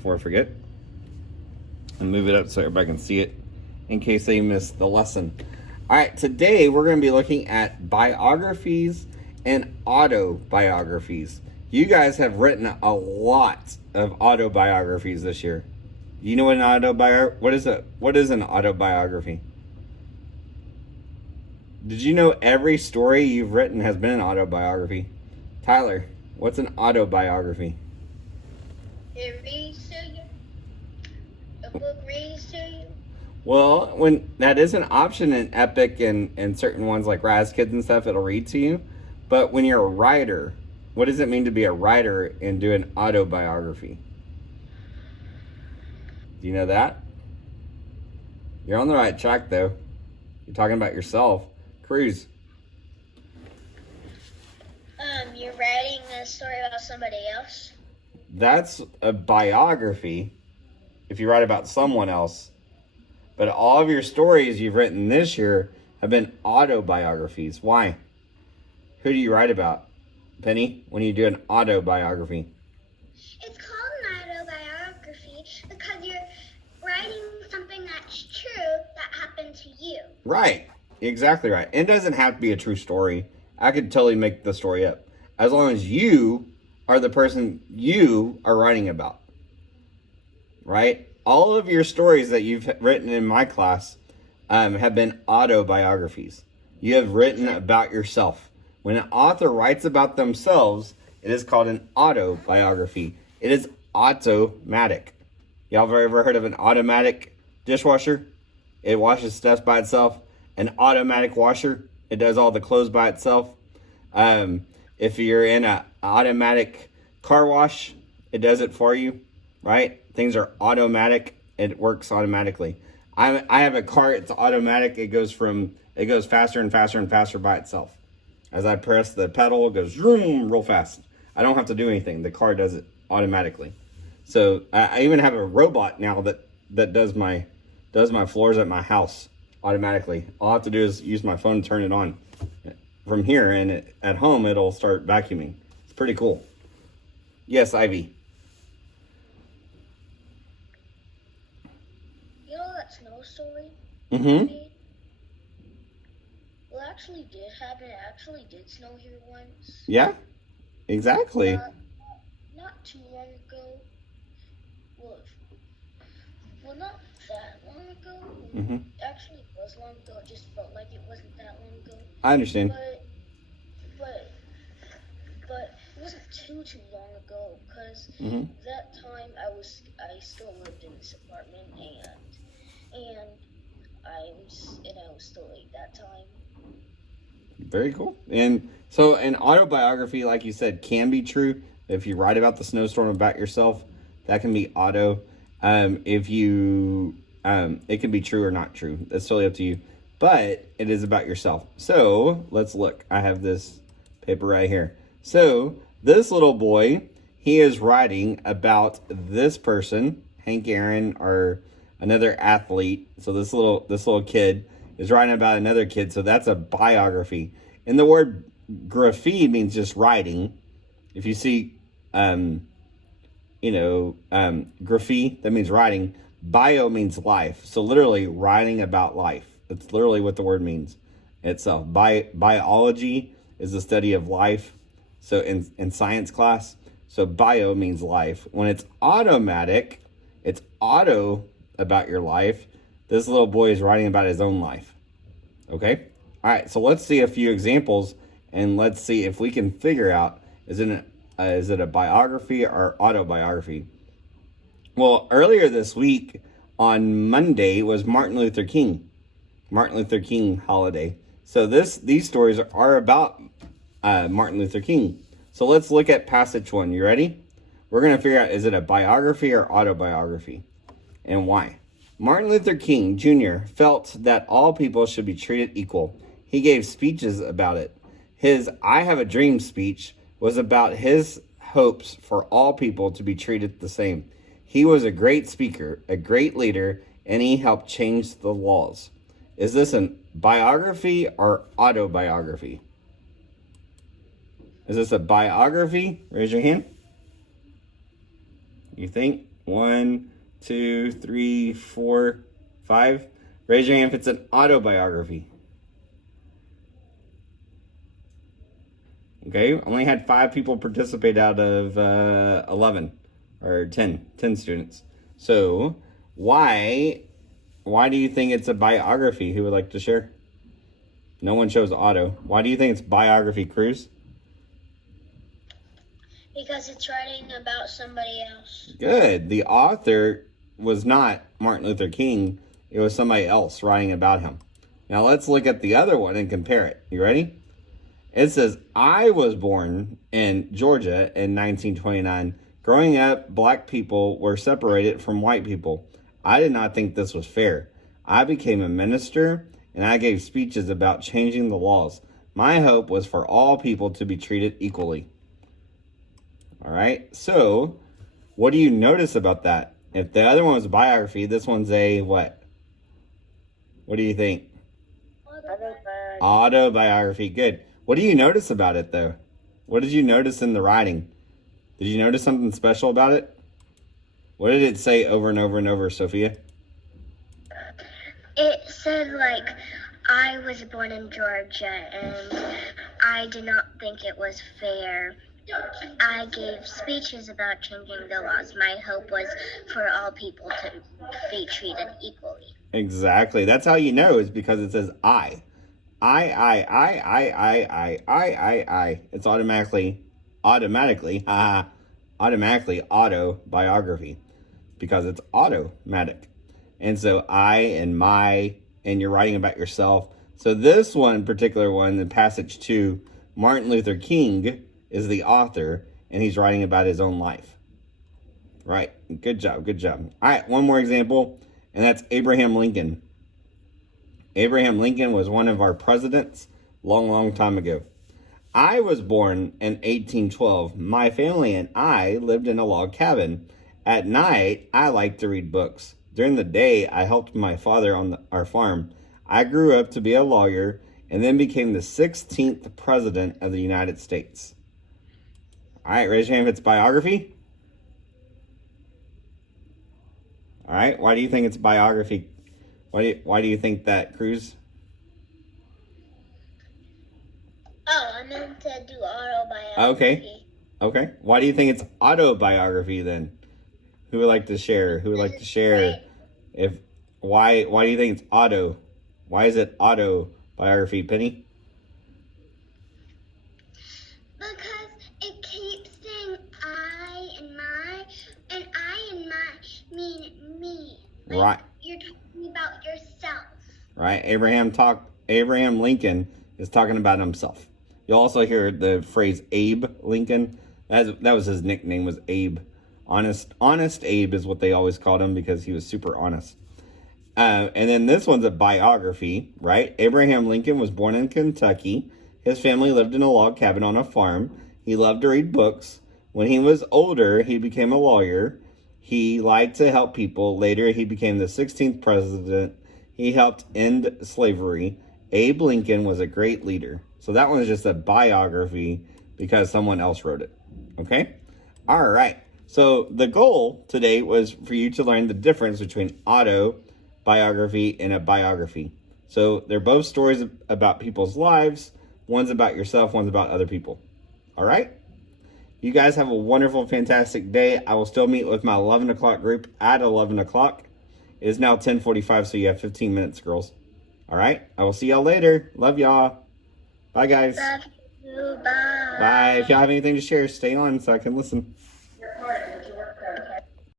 before I forget, and move it up so everybody can see it in case they missed the lesson. All right, today we're going to be looking at biographies and autobiographies. You guys have written a lot of autobiographies this year. You know what an what is an autobiography? Did you know every story you've written has been an autobiography? Tyler, what's an autobiography? It reads to you. A book reads to you. Well, when that is an option in Epic and certain ones like Raz Kids and stuff, it'll read to you. But when you're a writer, what does it mean to be a writer and do an autobiography? Do you know that? You're on the right track, though. You're talking about yourself. Cruz. You're writing a story about somebody else. That's a biography if you write about someone else. But all of your stories you've written this year have been autobiographies. Why? Who do you write about, Penny, when you do an autobiography? It's called an autobiography because you're writing something that's true that happened to you. Right. Exactly right. It doesn't have to be a true story. I could totally make the story up. As long as you are the person you are writing about. Right? All of your stories that you've written in my class have been autobiographies. You have written about yourself. When an author writes about themselves, it is called an autobiography. It is automatic. Y'all have ever heard of an automatic dishwasher? It washes stuff by itself. An automatic washer, it does all the clothes by itself. If you're in an automatic car wash, it does it for you, right? Things are automatic. It works automatically. I have a car. It's automatic. It goes faster and faster and faster by itself. As I press the pedal, it goes zoom real fast. I don't have to do anything. The car does it automatically. So I even have a robot now that does my floors at my house automatically. All I have to do is use my phone to turn it on from here, and at home it'll start vacuuming. It's pretty cool. Yes, Ivy. You know that snow story? Mm-hmm. Well, actually did happen. It actually did snow here once. Yeah, exactly. Not too long ago. Well, not that long ago. Mm-hmm. Actually, it was long ago. It just felt like it wasn't that long ago. I understand. But it wasn't too long ago because that time I still lived in this apartment and I was still late that time. Very cool. And so an autobiography, like you said, can be true. If you write about the snowstorm about yourself, that can be auto. It can be true or not true. That's totally up to you. But it is about yourself. So let's look. I have this paper right here. So this little boy, he is writing about this person, Hank Aaron, or another athlete. So this little kid is writing about another kid. So that's a biography. And the word graphy means just writing. If you see, graphy, that means writing. Bio means life. So literally writing about life. That's literally what the word means itself. Biology is the study of life. So in science class, so bio means life. When it's automatic, it's auto about your life. This little boy is writing about his own life. Okay? All right, so let's see a few examples, and let's see if we can figure out, is it a biography or autobiography? Well, earlier this week, on Monday, was Martin Luther King holiday. So these stories are about Martin Luther King. So let's look at passage 1. You ready? We're going to figure out, is it a biography or autobiography, and why? Martin Luther King Jr. felt that all people should be treated equal. He gave speeches about it. His I Have a Dream speech was about his hopes for all people to be treated the same. He was a great speaker, a great leader, and he helped change the laws. Is this a biography or autobiography? Is this a biography? Raise your hand. You think? 1, 2, 3, 4, 5. Raise your hand if it's an autobiography. Okay, only had 5 people participate out of 11 or 10 students. So why do you think it's a biography? Who would like to share? No one chose auto. Why do you think it's biography, Cruz? Because it's writing about somebody else. Good. The author was not Martin Luther King. It was somebody else writing about him. Now let's look at the other one and compare it. You ready? It says, I was born in Georgia in 1929. Growing up, black people were separated from white people. I did not think this was fair. I became a minister and I gave speeches about changing the laws. My hope was for all people to be treated equally. All right. So what do you notice about that? If the other one was a biography, this one's a what? What do you think? Autobiography. Good. What do you notice about it, though? What did you notice in the writing? Did you notice something special about it? What did it say over and over and over, Sophia? It said, like, I was born in Georgia, and I did not think it was fair. I gave speeches about changing the laws. My hope was for all people to be treated equally. Exactly. That's how you know, is because it says I. It's automatically autobiography because it's automatic. And so I and my, and you're writing about yourself. So this one particular one, the passage 2, Martin Luther King is the author and he's writing about his own life. Right. Good job. Good job. All right. One more example, and that's Abraham Lincoln. Abraham Lincoln was one of our presidents long time ago. I was born in 1812. My family and I lived in a log cabin. At night, I liked to read books. During the day, I helped my father on our farm. I grew up to be a lawyer and then became the 16th president of the United States. All right, raise your hand if it's biography. All right, why do you think it's biography? Why do you think that, Cruz? Oh, I meant to do autobiography. Okay. Why do you think it's autobiography then? Who would like to share? Who would like to share? Why do you think it's auto? Why is it autobiography, Penny? Because it keeps saying I and my, and I and my mean me. Like, Right. You're talking about yourself. Right. Abraham Lincoln is talking about himself. You'll also hear the phrase Abe Lincoln. That was his nickname, was Abe. Honest Abe is what they always called him because he was super honest. And then this one's a biography, right? Abraham Lincoln was born in Kentucky. His family lived in a log cabin on a farm. He loved to read books. When he was older, he became a lawyer. He liked to help people. Later, he became the 16th president. He helped end slavery. Abe Lincoln was a great leader. So that one is just a biography because someone else wrote it. Okay? All right. So the goal today was for you to learn the difference between autobiography and a biography. So they're both stories about people's lives. One's about yourself, one's about other people. All right? You guys have a wonderful, fantastic day. I will still meet with my 11 o'clock group at 11 o'clock. It is now 10:45, so you have 15 minutes, girls. All right? I will see y'all later. Love y'all. Bye, guys. Love you. Bye. Bye. If y'all have anything to share, stay on so I can listen.